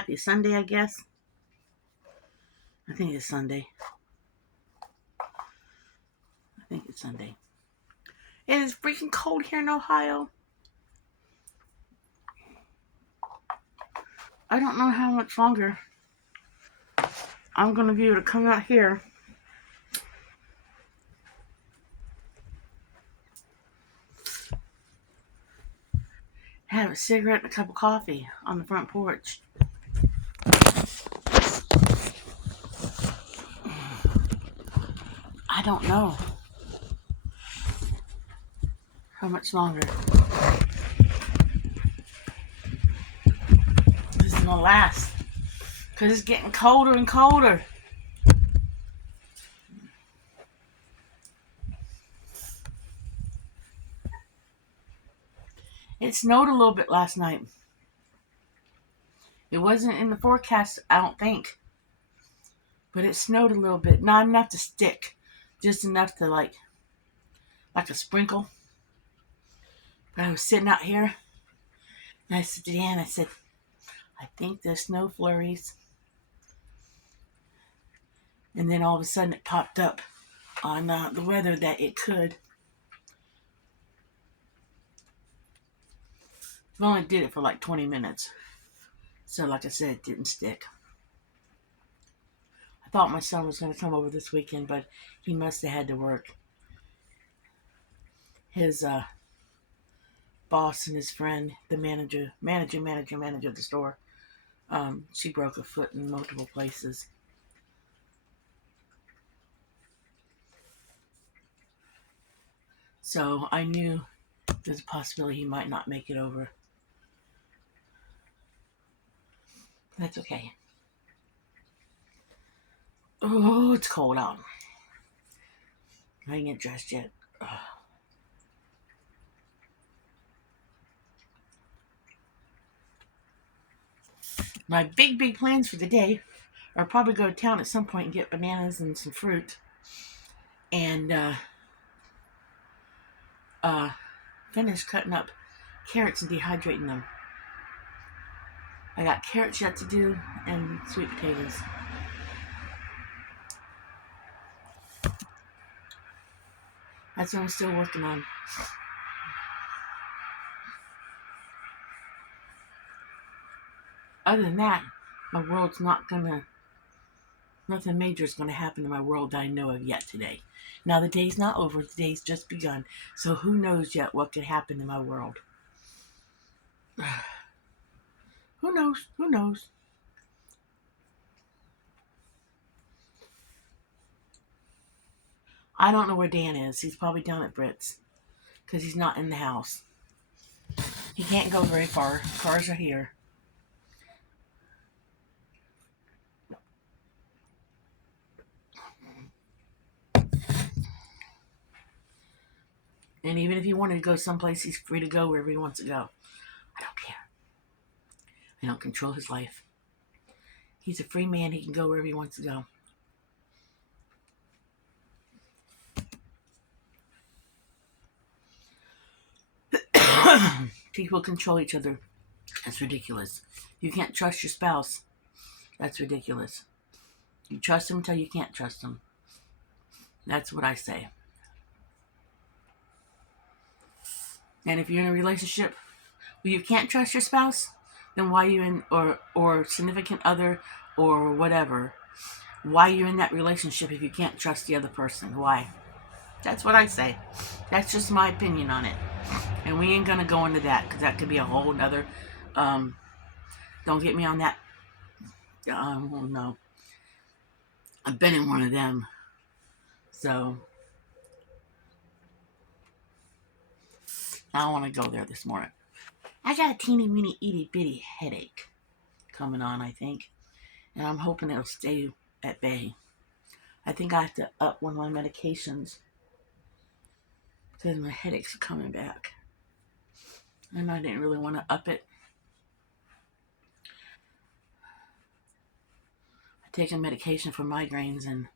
happy Sunday, I guess. I think it's Sunday. I think it's Sunday. It is freaking cold here in Ohio. I don't know how much longer I'm going to be able to come out here. Have a cigarette and a cup of coffee on the front porch. I don't know how much longer this is going to last. Because it's getting colder and colder. It snowed a little bit last night. It wasn't in the forecast, I don't think. But it snowed a little bit. Not enough to stick. Just enough to like a sprinkle. But I was sitting out here. And I said to Dan, I said, I think there's snow flurries. And then all of a sudden it popped up on the weather that it could. We only did it for like 20 minutes. So like I said, it didn't stick. I thought my son was going to come over this weekend, but he must have had to work. His boss and his friend, the manager of the store, she broke a foot in multiple places. So I knew there's a possibility he might not make it over. That's okay. Oh, it's cold out. I ain't get dressed yet. Ugh. My big plans for the day are probably go to town at some point and get bananas and some fruit. And finish cutting up carrots and dehydrating them. I got carrots yet to do and sweet potatoes. That's what I'm still working on. Other than that, my world's nothing major is gonna happen in my world that I know of yet today. Now the day's not over, the day's just begun. So who knows yet what could happen in my world? Who knows? Who knows? I don't know where Dan is. He's probably down at Britt's. Because he's not in the house. He can't go very far. Cars are here. And even if he wanted to go someplace, he's free to go wherever he wants to go. I don't care. I don't control his life. He's a free man. He can go wherever he wants to go. People control each other. That's ridiculous. You can't trust your spouse. That's ridiculous. You trust them until you can't trust them. That's what I say. And if you're in a relationship where you can't trust your spouse, then why are you in, or significant other, or whatever, why are you in that relationship if you can't trust the other person? Why? That's what I say. That's just my opinion on it. And we ain't gonna go into that because that could be a whole nother. Don't get me on that. No. I've been in one of them. So I don't want to go there this morning. I got a teeny weeny itty bitty headache coming on, I think. And I'm hoping it'll stay at bay. I think I have to up one of my medications because my headaches are coming back. And I didn't really want to up it. I take a medication for migraines and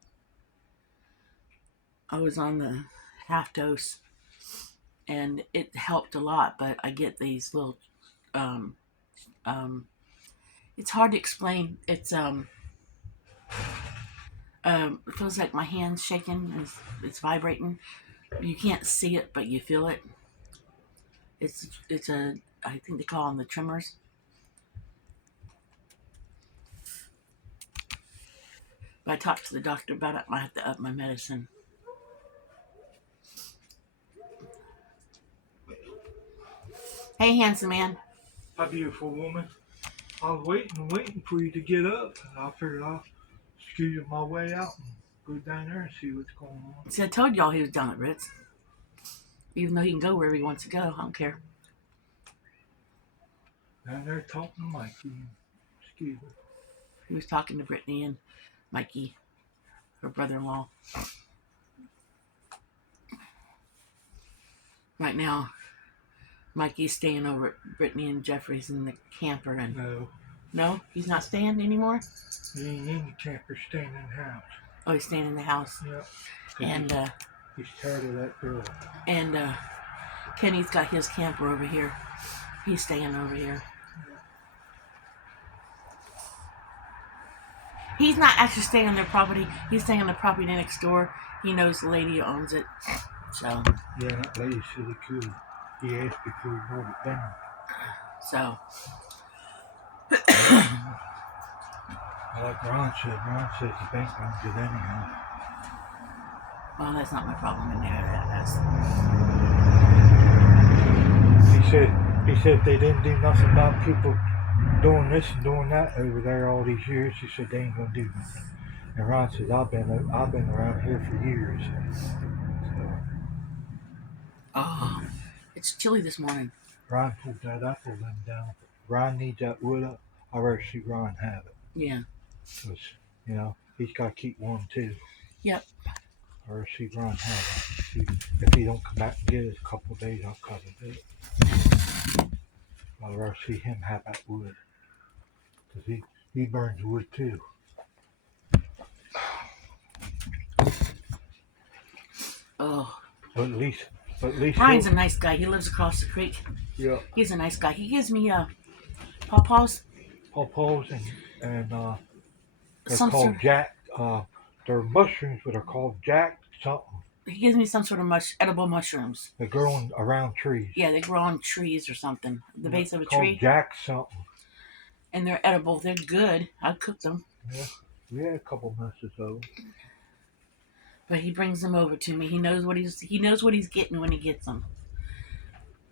I was on the half dose and it helped a lot, but I get these little It's hard to explain. It feels like my hand's shaking. And it's vibrating. You can't see it, but you feel it. It's a I think they call them the tremors. But I talked to the doctor about it. I have to up my medicine. Hey, handsome man. Hi, beautiful woman. I was waiting for you to get up. I figured I'll scoot my way out and go down there and see what's going on. See, I told y'all he was down at Ritz. Even though he can go wherever he wants to go, I don't care. Down there talking to Mikey and Skeeter. He was talking to Brittany and Mikey, her brother-in-law. Right now, Mikey's staying over at Brittany and Jeffrey's in the camper. And no, he's not staying anymore. He ain't in the camper, staying in the house. Oh, he's staying in the house. Yep. And he's tired of that girl. And Kenny's got his camper over here. He's staying over here. He's not actually staying on their property. He's staying on the property next door. He knows the lady who owns it. So. Yeah, that lady said he could. He asked before he brought it down. So. Like Ron says the bank owns it anyhow. Well, that's not my problem in there. He said they didn't do nothing about people doing this and doing that over there all these years. He said they ain't gonna do nothing. And Ron says I've been around here for years. So. Oh, it's chilly this morning. Ron pulled that apple limb down. Ron needs that wood up. I'd rather see Ron have it. Yeah. Because, he's got to keep one too. Yep. I'd rather see Ron have it. If he don't come back and get it a couple of days, I'll cut it. I'd rather see him have that wood. Because he burns wood too. Oh. But at least Brian's a nice guy. He lives across the creek. Yeah. He's a nice guy. He gives me pawpaws. Pawpaws and they're called jack. They're mushrooms, but they're called jack something. He gives me some sort of edible mushrooms. They grow around trees. Yeah, they grow on trees or something. The base of a called tree. Jack something. And they're edible. They're good. I'd cook them. Yeah, we had a couple messes of them. But he brings them over to me. He knows what he's getting when he gets them.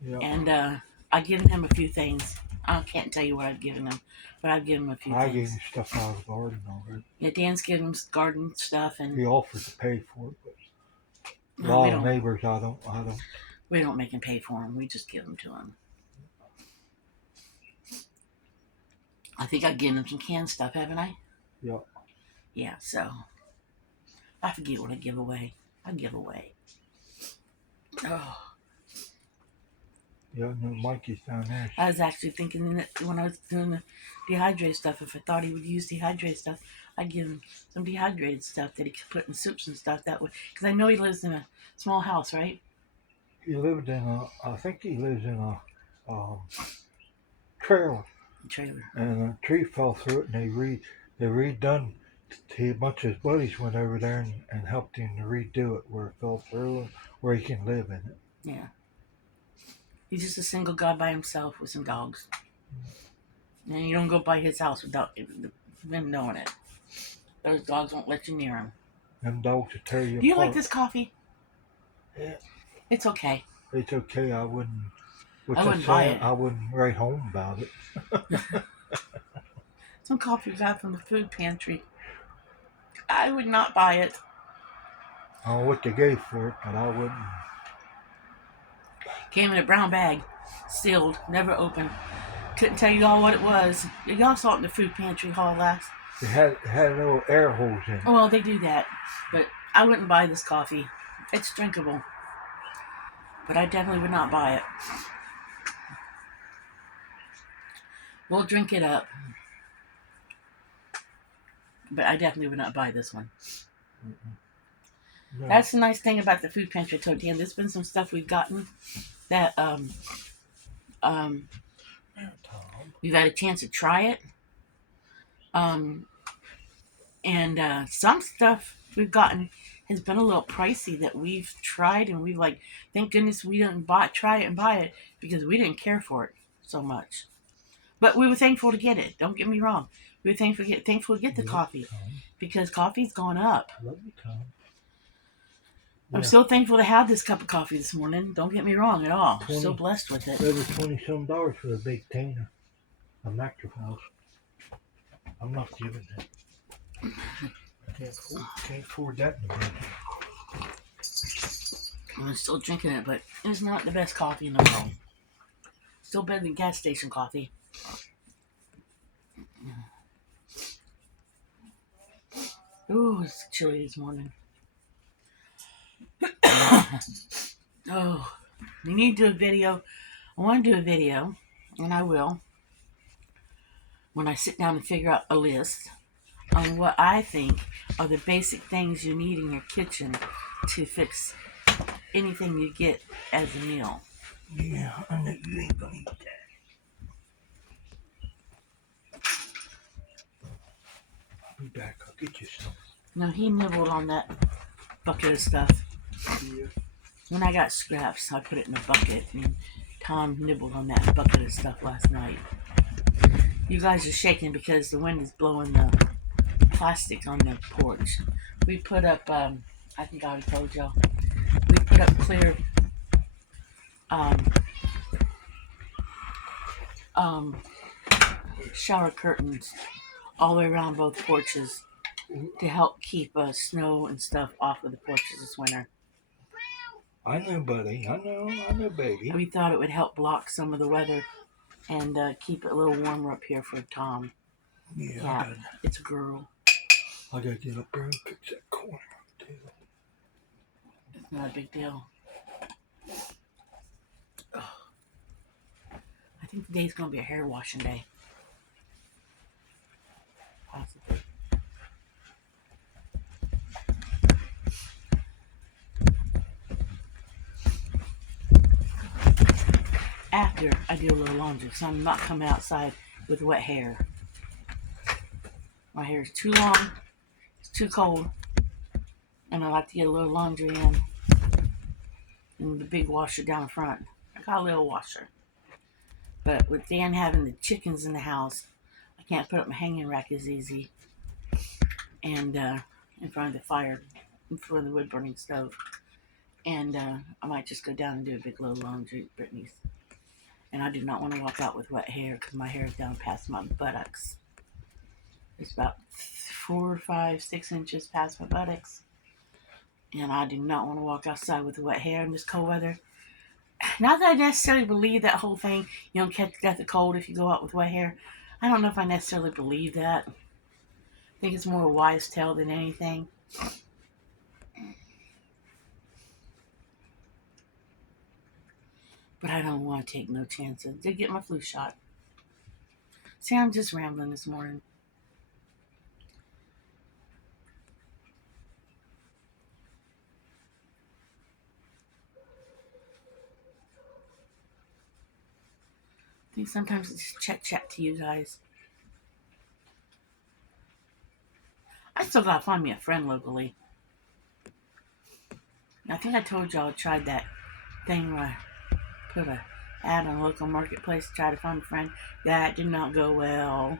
Yeah. And I've given him a few things. I can't tell you what I've given him, but I've given him a few things. I gave him stuff out of the garden already. Yeah, Dan's given him garden stuff, and he offered to pay for it, but a lot of neighbors, I don't. We don't make him pay for them. We just give them to him. I think I've given him some canned stuff, haven't I? Yeah. Yeah. So I forget what I give away. I give away. Oh. Yeah, no, Mikey's down there. I was actually thinking that when I was doing the dehydrated stuff, if I thought he would use dehydrated stuff, I'd give him some dehydrated stuff that he could put in soups and stuff. That would, because I know he lives in a small house, right? He lived in I think he lives in a trailer. And a tree fell through it, and they redone. A bunch of his buddies went over there and helped him to redo it where it fell through and where he can live in it. Yeah. He's just a single guy by himself with some dogs. And you don't go by his house without them knowing it. Those dogs won't let you near him. Them dogs will tear you apart. Do you like this coffee? Yeah. It's okay. It's okay. I wouldn't buy it. I wouldn't write home about it. Some coffee we got from the food pantry. I would not buy it. I don't know what they gave for it, but I wouldn't. Came in a brown bag, sealed, never opened. Couldn't tell you all what it was. Y'all saw it in the food pantry haul last. It had little air holes in it. Well, they do that, but I wouldn't buy this coffee. It's drinkable, but I definitely would not buy it. We'll drink it up, but I definitely would not buy this one. No. That's the nice thing about the food pantry. I told Dan, there's been some stuff we've gotten that we've had a chance to try it, And some stuff we've gotten has been a little pricey that we've tried, and we've like, thank goodness we didn't try it and buy it because we didn't care for it so much. But we were thankful to get it. Don't get me wrong. We were thankful to get the coffee because coffee's gone up. Love you, Tom. I'm so thankful to have this cup of coffee this morning. Don't get me wrong at all. 20, so blessed with it. Over $20 for the big container of Nectar House. I'm not giving that. Can't afford that in the budget. I'm still drinking it, but it's not the best coffee in the world. Still better than gas station coffee. Ooh, it's chilly this morning. Oh, we need to do a video. I want to do a video, and I will, when I sit down and figure out a list on what I think are the basic things you need in your kitchen to fix anything you get as a meal. Yeah, I know you ain't gonna eat that. I'll be back. I'll get you some. No, he nibbled on that bucket of stuff. Yeah. When I got scraps, I put it in a bucket, and Tom nibbled on that bucket of stuff last night. You guys are shaking because the wind is blowing the plastic on the porch. We put up, I think I already told y'all, we put up clear shower curtains all the way around both porches to help keep snow and stuff off of the porches this winter. I know, buddy. I know, baby. We thought it would help block some of the weather and keep it a little warmer up here for Tom. Yeah, it's a girl. I gotta get up there and fix that corner too. It's not a big deal. Oh. I think today's gonna be a hair washing day. Possibly. After I do a little laundry, so I'm not coming outside with wet hair. My hair is too long, it's too cold, and I like to get a little laundry in the big washer down front. I got a little washer. But with Dan having the chickens in the house, I can't put up my hanging rack as easy. And in front of the fire, in front of the wood burning stove. And I might just go down and do a big little laundry at Brittany's. And I do not want to walk out with wet hair because my hair is down past my buttocks. It's about 4, 5, 6 inches past my buttocks. And I do not want to walk outside with wet hair in this cold weather. Not that I necessarily believe that whole thing, you don't get the cold if you go out with wet hair. I don't know if I necessarily believe that. I think it's more a wise tale than anything. But I don't want to take no chances. Did get my flu shot. See, I'm just rambling this morning. I think sometimes it's just chat to you guys. I still gotta find me a friend locally. I think I told y'all I tried that thing where I put an ad on a local marketplace to try to find a friend. That did not go well.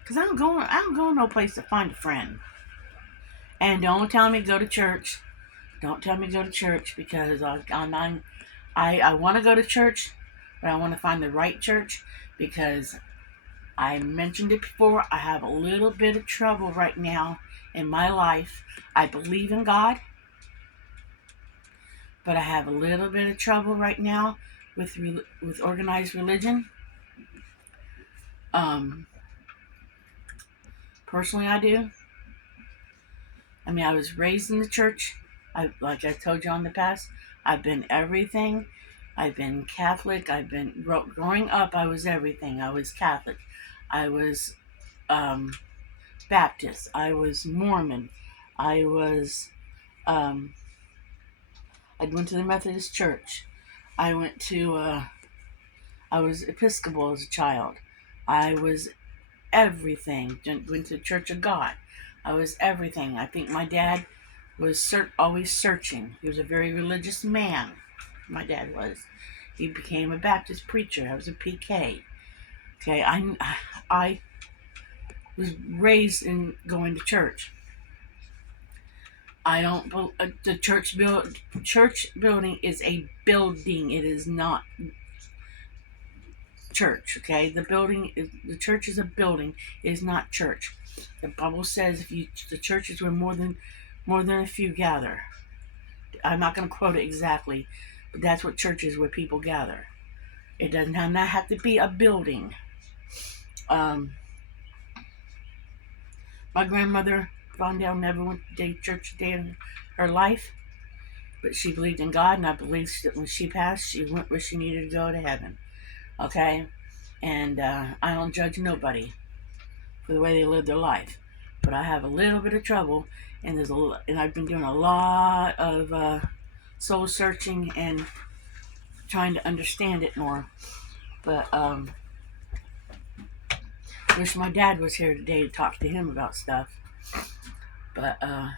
Because I'm going no place to find a friend. And don't tell me to go to church. Don't tell me to go to church because I want to go to church, but I want to find the right church because I mentioned it before. I have a little bit of trouble right now in my life. I believe in God, but I have a little bit of trouble right now with organized religion. Personally, I do. I mean, I was raised in the church. Like I told you in the past, I've been everything. I've been Catholic. Growing up, I was everything. I was Catholic. I was Baptist. I was Mormon. I went to the Methodist Church. I was Episcopal as a child. I was everything. Went to the Church of God. I was everything. I think my dad was always searching. He was a very religious man. My dad was. He became a Baptist preacher. I was a PK. Okay, I was raised in going to church. I don't. The church building is a building. It is not church. Okay, the church is a building. It is not church. The Bible says the church is where more than a few gather. I'm not going to quote it exactly, but that's what church is, where people gather. It doesn't not have to be a building. My grandmother, Vondale, never went to church a day in her life, but she believed in God, and I believe that when she passed, she went where she needed to go, to heaven. Okay? And I don't judge nobody for the way they live their life. But I have a little bit of trouble, and I've been doing a lot of soul searching and trying to understand it more. But wish my dad was here today to talk to him about stuff. But I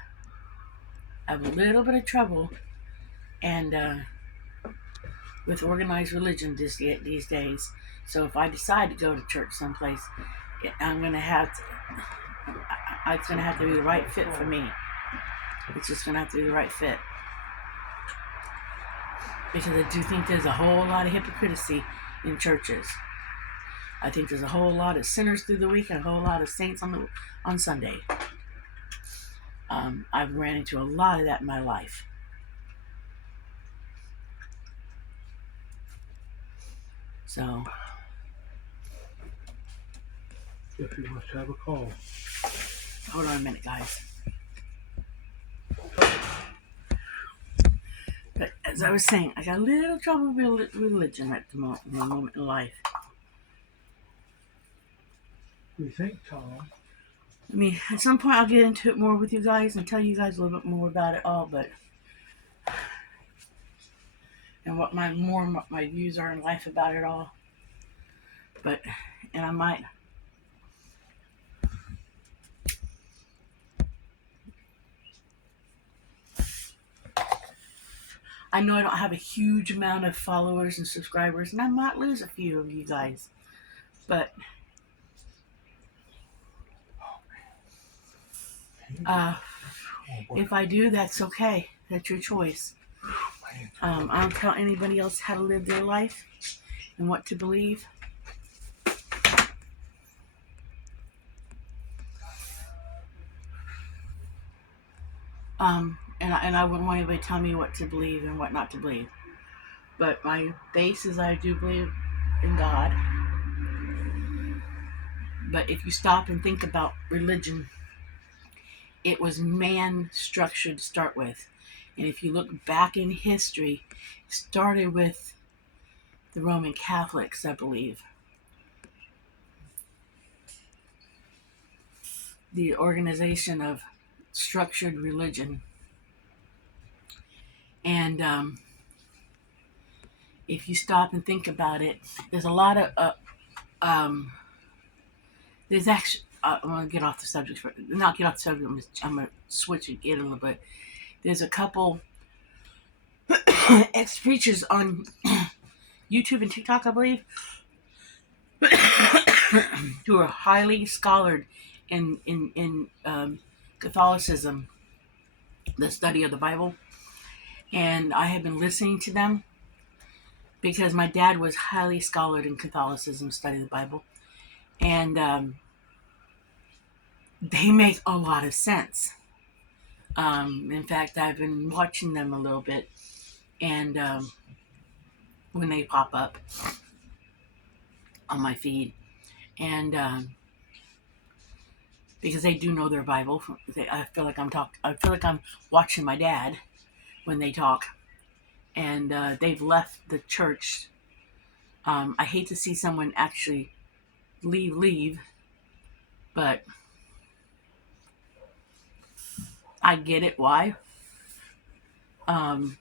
have a little bit of trouble and with organized religion these days. So if I decide to go to church someplace, I'm gonna have to. It's gonna have to be the right fit for me. It's just gonna have to be the right fit, because I do think there's a whole lot of hypocrisy in churches. I think there's a whole lot of sinners through the week and a whole lot of saints on Sunday. I've ran into a lot of that in my life. So, If you must have a call. Hold on a minute, guys. But as I was saying, I got a little trouble with religion at the moment in life. We think, Tom. I mean, at some point I'll get into it more with you guys and tell you guys a little bit more about it all, but and what my views are in life about it all. But and I might. I know I don't have a huge amount of followers and subscribers, and I might lose a few of you guys, but if I do, that's okay. That's your choice. I don't tell anybody else how to live their life and what to believe. And I wouldn't want anybody to tell me what to believe and what not to believe. But my base is I do believe in God. But if you stop and think about religion, it was man structured to start with. And if you look back in history, it started with the Roman Catholics, I believe. The organization of structured religion. And if you stop and think about it, there's a lot of there's actually I'm gonna get off the subject not get off the subject. I'm gonna switch and get a little bit. There's a couple ex preachers on YouTube and TikTok, I believe, who are highly scholared in Catholicism, the study of the Bible, and I have been listening to them because my dad was highly scholared in Catholicism, study of the Bible, and they make a lot of sense. In fact, I've been watching them a little bit, and when they pop up on my feed, and because they do know their Bible, I feel like I'm watching my dad when they talk, and they've left the church. I hate to see someone actually leave, but I get it why. And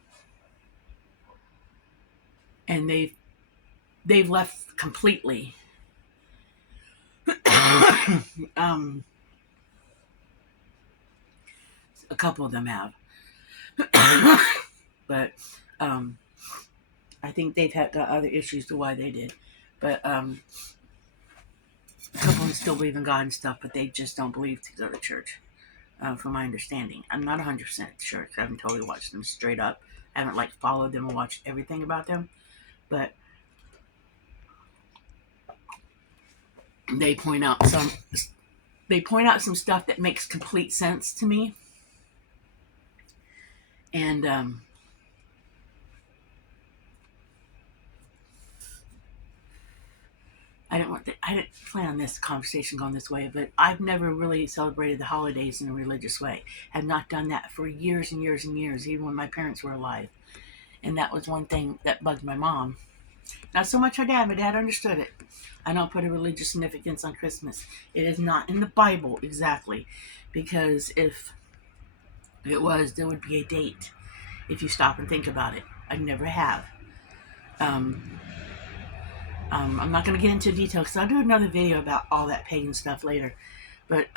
they've left completely. A couple of them have. But I think they've got other issues to why they did. But a couple of them still believe in God and stuff, but they just don't believe to go to church, from my understanding. I'm not 100% sure, because I haven't totally watched them straight up. I haven't followed them and watched everything about them. But they point out some stuff that makes complete sense to me. And I didn't plan on this conversation going this way, but I've never really celebrated the holidays in a religious way. Have not done that for years and years and years, even when my parents were alive. And that was one thing that bugged my mom. Not so much her dad. My dad understood it. I don't put a religious significance on Christmas. It is not in the Bible exactly, because if it was, there would be a date. If you stop and think about it, I never have. I'm not going to get into detail because I'll do another video about all that pagan stuff later. But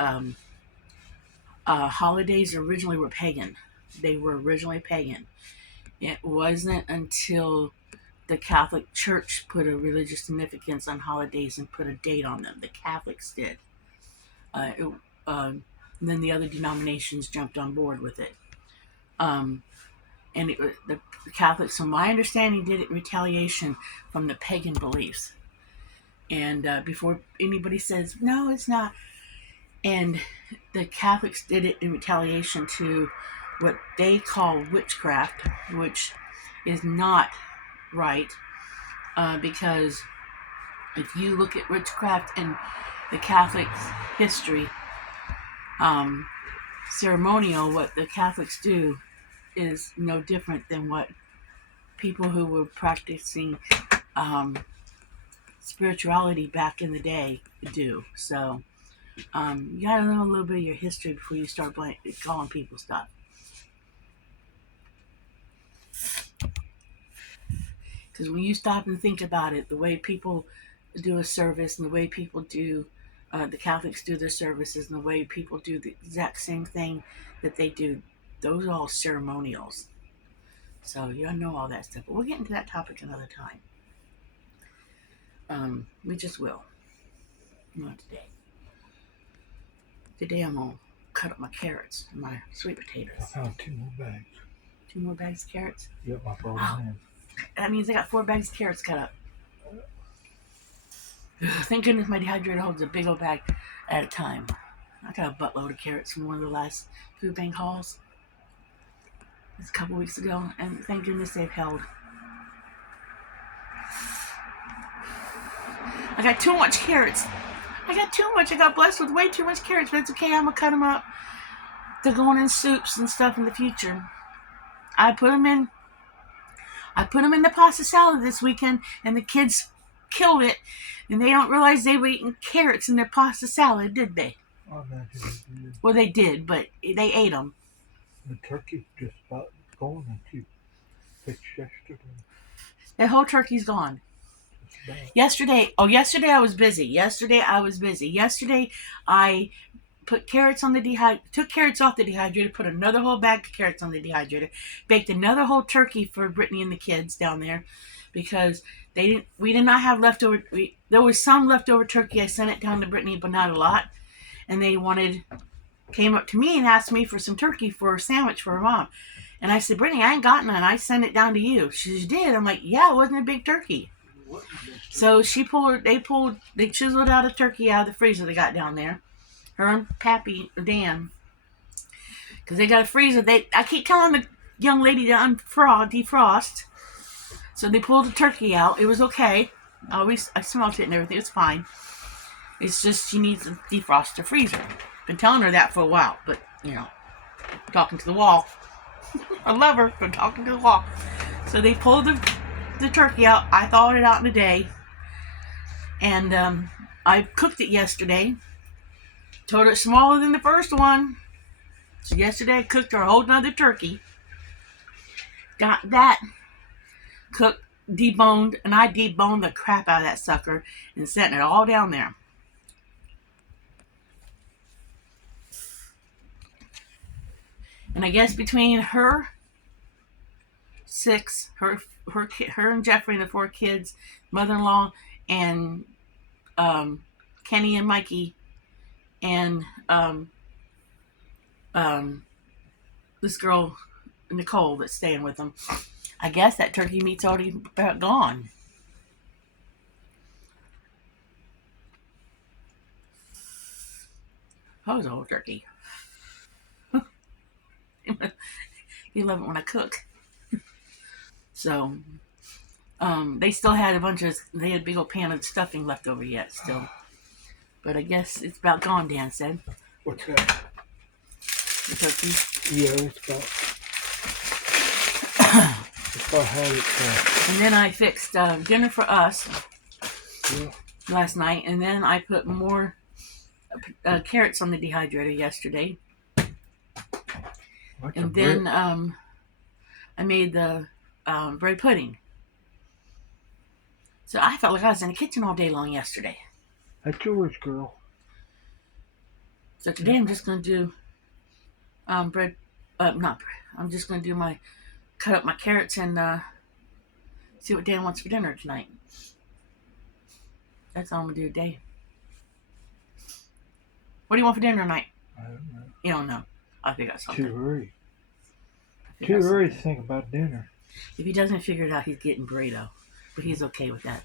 holidays originally were pagan. They were originally pagan. It wasn't until the Catholic Church put a religious significance on holidays and put a date on them. The Catholics did. Then the other denominations jumped on board with it. And the Catholics, from my understanding, did it in retaliation from the pagan beliefs. And before anybody says, no, it's not. And the Catholics did it in retaliation to what they call witchcraft, which is not right. Because if you look at witchcraft in the Catholic history, ceremonial, what the Catholics do is no different than what people who were practicing spirituality back in the day do. So you gotta know a little bit of your history before you start calling people stuff. Because when you stop and think about it, the way people do a service and the way people do, the Catholics do their services and the way people do the exact same thing that they do, those are all ceremonials. So you gotta know all that stuff. But we'll get into that topic another time. We just will. Not today. Today I'm gonna cut up my carrots and my sweet potatoes. I found 2 more bags. 2 more bags of carrots? Yep, I brought them in. That means I got 4 bags of carrots cut up. Thank goodness my dehydrator holds a big old bag at a time. I got a buttload of carrots from one of the last food bank hauls. It's a couple weeks ago, and thank goodness they've held. I got too much carrots. I got blessed with way too much carrots, but it's okay. I'm going to cut them up. They're going in soups and stuff in the future. I put them in the pasta salad this weekend, and the kids killed it, and they don't realize they were eating carrots in their pasta salad, did they? I imagine they did. Well, they did, but they ate them. The turkey's just about gone that you fixed yesterday. That whole turkey's gone. Yesterday I was busy. Yesterday I took carrots off the dehydrator, put another whole bag of carrots on the dehydrator, baked another whole turkey for Brittany and the kids down there, because we did not have leftover. There was some leftover turkey. I sent it down to Brittany, but not a lot. And they came up to me and asked me for some turkey for a sandwich for her mom. And I said, Brittany, I ain't got none. I sent it down to you. She did. I'm like, yeah, it wasn't a big turkey. So they chiseled out a turkey out of the freezer they got down there. Her and Pappy, Dan, because they got a freezer. I keep telling the young lady to defrost. So they pulled the turkey out. It was okay. I smelled it and everything. It's fine. It's just she needs to defrost the freezer. Been telling her that for a while, but talking to the wall. I love her, but talking to the wall. So they pulled the turkey out. I thawed it out in a day, and I cooked it yesterday. Told her it's smaller than the first one. So yesterday I cooked her a whole nother turkey. Got that cooked, deboned, and I deboned the crap out of that sucker and sent it all down there. And I guess between her and Jeffrey and the 4 kids, mother-in-law, and Kenny and Mikey, and this girl Nicole that's staying with them, I guess that turkey meat's already about gone. That was a whole turkey. You love it when I cook. So, they still had they had a big old pan of stuffing left over yet still. But I guess it's about gone, Dan said. What's that? The turkey. Yeah, it's about how it's And then I fixed dinner for us last night. And then I put more carrots on the dehydrator yesterday. And then I made the bread pudding. So I felt like I was in the kitchen all day long yesterday. That's yours, girl. So today I'm just going to do not bread. I'm just going to do cut up my carrots and see what Dan wants for dinner tonight. That's all I'm going to do today. What do you want for dinner tonight? I don't know. You don't know. I'll figure out something. Too early to think about dinner. If he doesn't figure it out, he's getting burrito. But he's okay with that.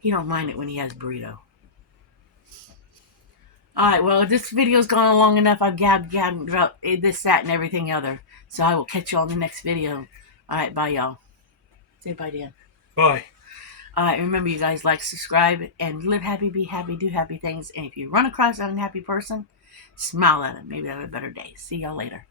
He don't mind it when he has burrito. Alright, well, if this video's gone on long enough, I've gabbed about this, that, and everything other. So I will catch you all in the next video. Alright, bye, y'all. Say bye, Dan. Bye. Alright, remember, you guys, like, subscribe, and live happy, be happy, do happy things. And if you run across an unhappy person, smile at them. Maybe they'll have a better day. See y'all later.